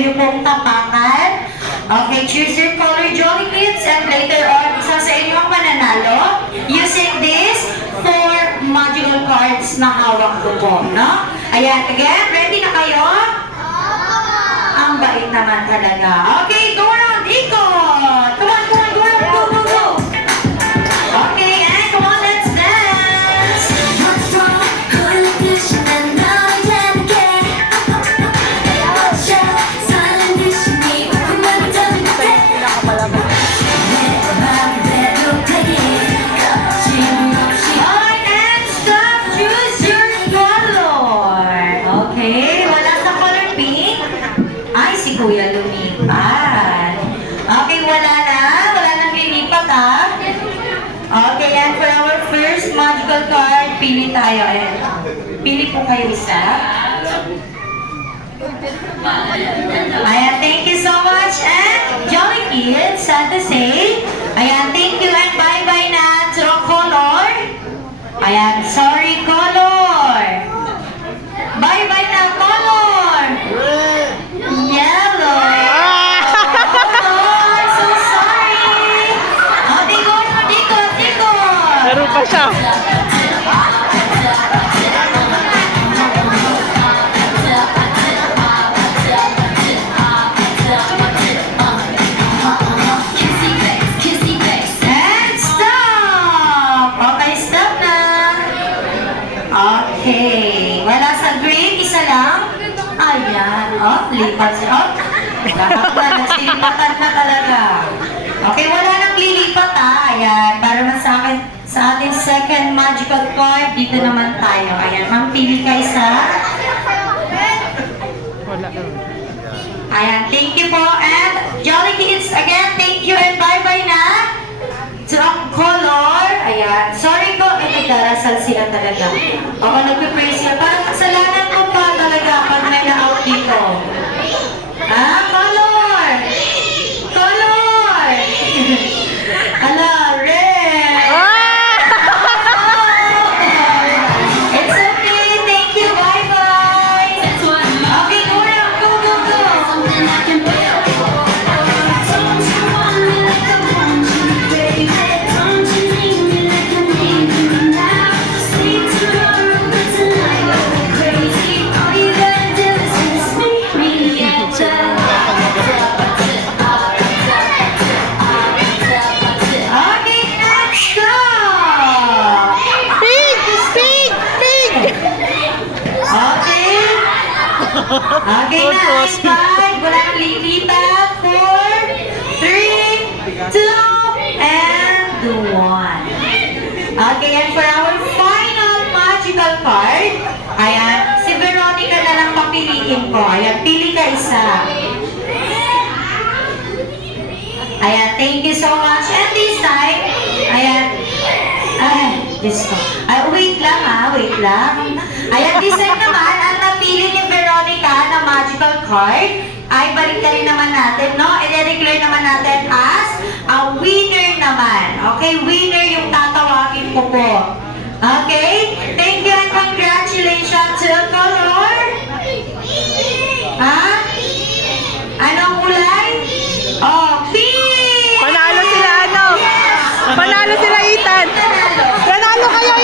niyo pong tapakan. Okay, choose your color, Jolly Kids, and later on, isa sa inyo ang mananalo using this 4 magical cards na hawak ko po, no? Ayan, again, ready na kayo? Ang bait naman talaga. Okay, go around, ikot! Come on, come on, go around, go, go, go! Okay, and come on, let's dance! Alright, and stop, choose your color. Okay, wala sa color pink. Ay, si Kuya lumipat. Okay, wala nang lilipat ha. Okay, and for our first magical card, pili tayo. Ayan. Pili po kayo isa. Ayan, thank you so much. And Jolly Kids, sad to say. Ayan, thank you and bye-bye na to color. Ayan, sorry color. Bye-bye na color. Yellow. Oh, so sorry. Oh, diko. Meron pa siya. And stop. Okay, stop na. Okay. Wala sa green, isa lang. Ayan. Oh, lipat siya. Oh, lahat na. Nagsilipatan na talaga. Okay, wala nang lilipat ha. Ayan. Para na sa ating second magical card, dito naman tayo. Ayan, ma'am, pili ka isa. Wala. Ayan, thank you po. And Jolly Kids, again, thank you and bye-bye na. Drop color. Ayan. Sorry po, nagdarasal sila talaga. Oo, nagpe-pray sila. Parang kasalanan ko pa talaga pag may na-out dito. Ah, color! Color! Ala, red! It's okay. Thank you. Bye-bye. Okay, go around. Go, go, go. Okay, next up. Pig! Okay. Okay na, Almost. 5. Wala nang lilipat. 4, 3, 2, and 1. Okay, and for our final magical card, ayan, si Veronica na lang papiliin ko. Ayan, pili ka isa. Ayan, thank you so much. And this time, ayan, Diyos ko. Ay, wait lang ha, wait lang. Ayan, this time naman, ang napili ni Veronica na magical card, ay balik na rin naman natin, no? I-declare naman natin as a winner naman. Okay, winner yung tatawagin ko po. Okay? Thank you and congratulations to color. Ha? Anong kulay? Oh, pink! Panalo sila ano? Yes! Panalo sila Ethan. Panalo kayo